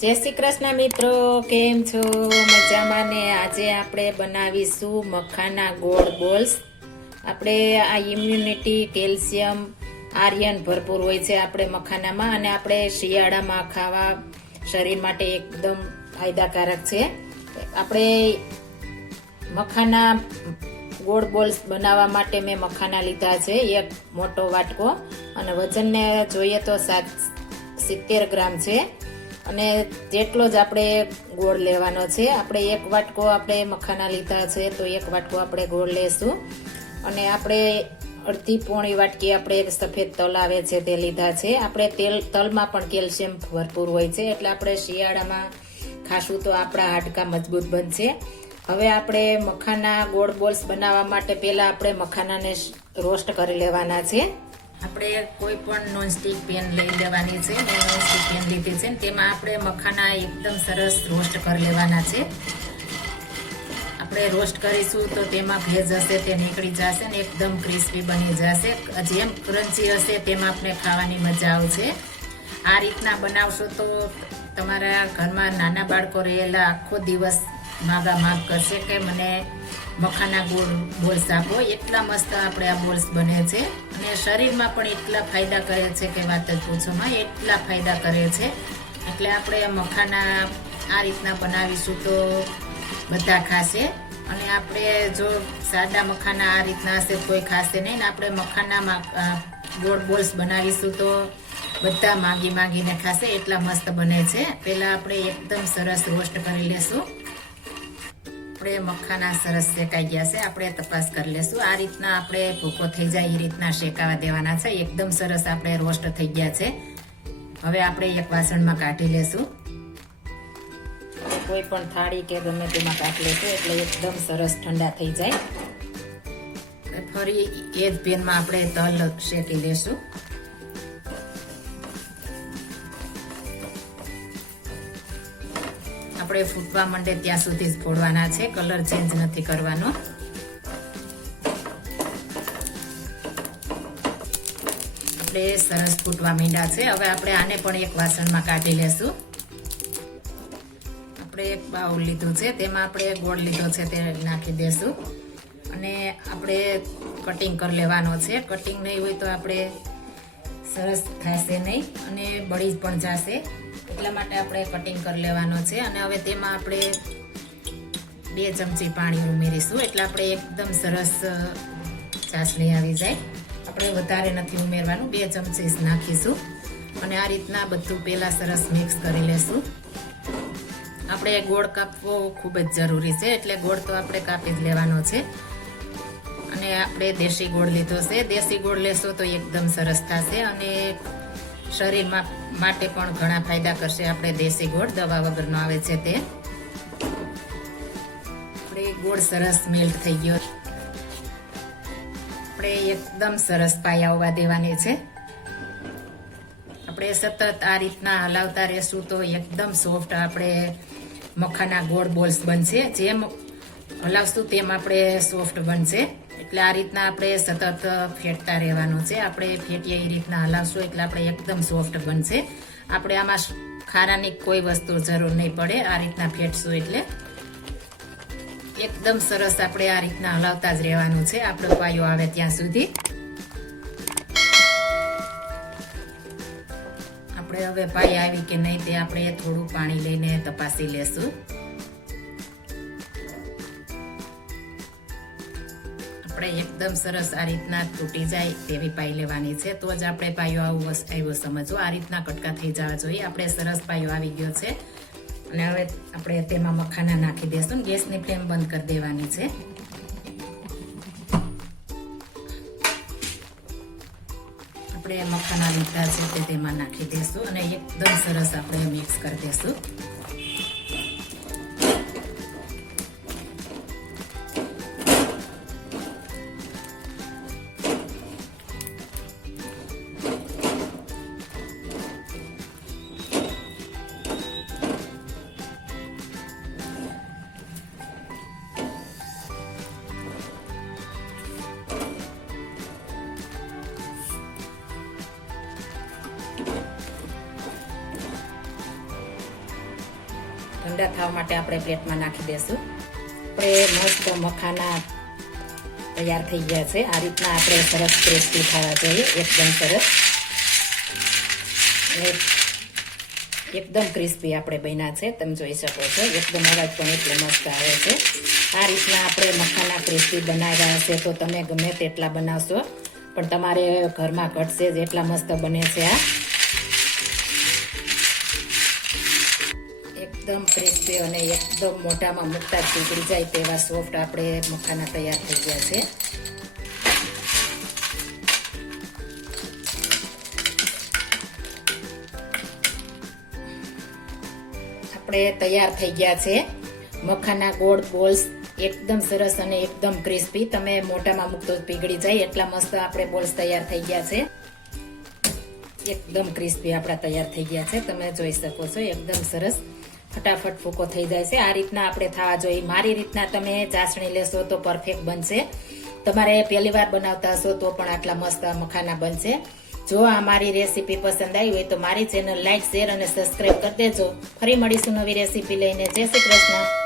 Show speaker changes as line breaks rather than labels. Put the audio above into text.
જય શ્રી કૃષ્ણ મિત્રો, કેમ છો? મજામાં ને આજે આપણે બનાવીશું મખાના ગોળ બોલ્સ. આપણે આ ઇમ્યુનિટી કેલ્શિયમ આર્યન ભરપૂર હોય છે આપણે મખાનામાં અને આપણે શિયાળામાં ખાવા શરીર માટે એકદમ ફાયદાકારક છે. આપણે મખાના ગોળ બોલ્સ બનાવવા માટે મેં મખાના લીધા છે, એક મોટો વાટકો. અને વજનને જોઈએ તો સાત સિત્તેર ગ્રામ છે. અને તેટલો જ આપણે ગોળ લેવાનો છે. આપણે એક વાટકો આપણે મખાના લીધા છે, તો એક વાટકો આપણે ગોળ લેશું. અને આપણે અડધી પોણી વાટકી આપણે સફેદ તલ આવે છે તે લીધા છે. આપણે તેલ, તલમાં પણ કેલ્શિયમ ભરપૂર હોય છે, એટલે આપણે શિયાળામાં ખાશું તો આપણા હાડકા મજબૂત બનશે. હવે આપણે મખાના ગોળ બોલ્સ બનાવવા માટે પહેલાં આપણે મખાનાને રોસ્ટ કરી લેવાના છે. આપણે કોઈ પણ નોનસ્ટિક પેન લઈ લેવાની છે, મેં નોનસ્ટિક પેન લીધી છે તેમાં આપણે મખાના એકદમ સરસ રોસ્ટ કરી લેવાના છે. આપણે રોસ્ટ કરીશું તો તેમાં ભેજ હશે તે નીકળી જશે ને એકદમ ક્રિસ્પી બની જશે. જેમ ક્રન્ચી હશે તેમાં આપણે ખાવાની મજા આવશે. આ રીતના બનાવશો તો તમારા ઘરમાં નાના બાળકો રહેલા આખો દિવસ માગા માગ કરશે કે મને મખાના ગોળ બોલ્સ આપો એટલા મસ્ત આપણે આ બોલ્સ બને છે. અને શરીરમાં પણ એટલા ફાયદા કરે છે કે વાત જ પૂછોમાં એટલા ફાયદા કરે છે. એટલે આપણે મખાના આ રીતના બનાવીશું તો બધા ખાશે. અને આપણે જો સાદા મખાના આ રીતના હશે, કોઈ ખાશે નહીં. ને આપણે મખાનામાં ગોળ બોલ્સ બનાવીશું તો બધા માંગી માંગીને ખાશે, એટલા મસ્ત બને છે. પહેલાં આપણે એકદમ સરસ રોસ્ટ કરી લેશું. આપણે મખાના સરસ શેકાઈ ગયા છે, આપણે તપાસ કરી લેશું. આ રીતના આપણે ભૂકો થઈ જાય, એ રીતના શેકાવા દેવાના છે. એકદમ સરસ આપણે રોસ્ટ થઈ ગયા છે. હવે આપણે એક વાસણમાં કાઢી લેશું. કોઈ પણ થાળી કે ગમે તેમાં કાઢી લેશું, એટલે એકદમ સરસ ઠંડા થઈ જાય. ફરી એ જ પેનમાં આપણે તલ શેકી લેશું. આપણે ફૂટવા માંડે ત્યાં સુધી જ ફોડવાના છે. કલર ચેન્જ નથી કરવાનો. આપણે સરસ ફૂટવા માંડ્યા છે. હવે આપણે આને પણ એક વાસણમાં કાઢી લેશું. આપણે એક બાઉલ લીધું છે. તેમાં આપણે ગોળ લીધો છે તે નાખી દેશું. અને આપણે કટિંગ કરી લેવાનો છે. કટિંગ નહીં હોય તો આપણે સરસ થશે નહીં. અને બળી પણ જશે. એટલા માટે આપણે કટિંગ કરી લેવાનો છે અને હવે તેમાં આપણે બે ચમચી પાણી ઉમેરીશું. એટલે આપણે એકદમ સરસ ચાસણી આવી જાય. આપણે વધારે નથી ઉમેરવાનું, બે ચમચી નાખીશું. અને આ રીતના બધું પહેલાં સરસ મિક્સ કરી લેશું. આપણે ગોળ કાપવો ખૂબ જ જરૂરી છે, એટલે ગોળ તો આપણે કાપી જ લેવાનો છે. અને આપણે દેશી ગોળ લીધો છે. દેશી ગોળ લેશો તો એકદમ સરસ થશે અને શરીરમાં માટે પણ ઘણા ફાયદા કરશે. આપણે દેશી ગોળ, દવા વગરનો આવે છે તે. આપણે ગોળ સરસ મેલ્ટ થઈ ગયો. આપણે એકદમ સરસ પાયા આવવા દેવાની છે. આપણે સતત આ રીતના હલાવતા રહેશું તો એકદમ સોફ્ટ આપણે મખાના ગોળ બોલ્સ બનશે. જેમ હલાવશું તેમ આપણે સોફ્ટ બનશે. એટલે આ રીતના આપણે સતત ફેટતા રહેવાનું છે. આપણે ફેટીએ એ રીતના હલાવશું એટલે આપણે એકદમ સોફ્ટ બનશે. આપણે આમાં ખારાની કોઈ વસ્તુ જરૂર નહીં પડે. આ રીતના ફેટશું એટલે. એકદમ સરસ આપણે આ રીતના હલાવતા જ રહેવાનું છે. આપણો પાયો આવે ત્યાં સુધી. આપણે હવે પાય આવી કે નહીં તે આપણે થોડું પાણી લઈને તપાસી લેશું. એકદમ સરસ આ રીતના તૂટી જાય તેવી પાઈ લેવાની છે. તો જ આપણે પાયો આવું આવ્યો સમજવો આ રીતના કટકા થઈ જવા જોઈએ. આપણે સરસ પાયો આવી ગયો છે. અને હવે આપણે તેમાં મખાના નાખી દઈશું ગેસની ફ્લેમ બંધ કરી દેવાની છે. આપણે મખાના લીધા છે તેમાં નાખી દઈશું અને એકદમ સરસ આપણે મિક્સ કરી દઈશું ઠંડા થવા માટે આપણે પ્લેટમાં નાખી દેશું. આપણે મસ્ત મખાના તૈયાર થઈ ગયા છે. આ રીતના આપણે સરસ ક્રિસ્પી ખાવા જોઈએ. એકદમ સરસ. એકદમ ક્રિસ્પી આપણે બન્યા છે. તમે જોઈ શકો છો. એકદમ અવાજ પણ એટલો મસ્ત આવે છે. આ રીતના આપણે મખાના ક્રિસ્પી બનાવ્યા હશે તો તમે ગમે તેટલા બનાવશો. પણ તમારે ઘરમાં ઘટશે જ. એટલા મસ્ત બને છે આ. એકદમ ક્રિસ્પી અને એકદમ મોટામાં મૂકતા જ પીગળી જાય તેવા સોફ્ટ આપણે મખાના તૈયાર થઈ ગયા છે. આપણે તૈયાર થઈ ગયા છે. મખાના ગોળ બોલ્સ એકદમ સરસ અને એકદમ ક્રિસ્પી તમે મોટામાં મૂકતો પીગળી જાય એટલા મસ્ત આપણે બોલ્સ તૈયાર થઈ ગયા છે. એકદમ ક્રિસ્પી આપણા તૈયાર થઈ ગયા છે. તમે જોઈ શકો છો, એકદમ સરસ. ફટાફટ ફૂકો થઈ જાય છે. આ રીતના આપણે થવા જોઈએ. મારી રીતના તમે ચાસણી લેશો તો પરફેક્ટ બનશે. તમારે પહેલી વાર બનાવતા હશો તો પણ આટલા મસ્ત મખાના બનશે. જો આ મારી રેસીપી પસંદ આવી હોય તો મારી ચેનલ લાઈક, શેર અને સબસ્ક્રાઈબ કરી દેજો. ફરી મળીશું નવી રેસીપી લઈને. જય શ્રી કૃષ્ણ.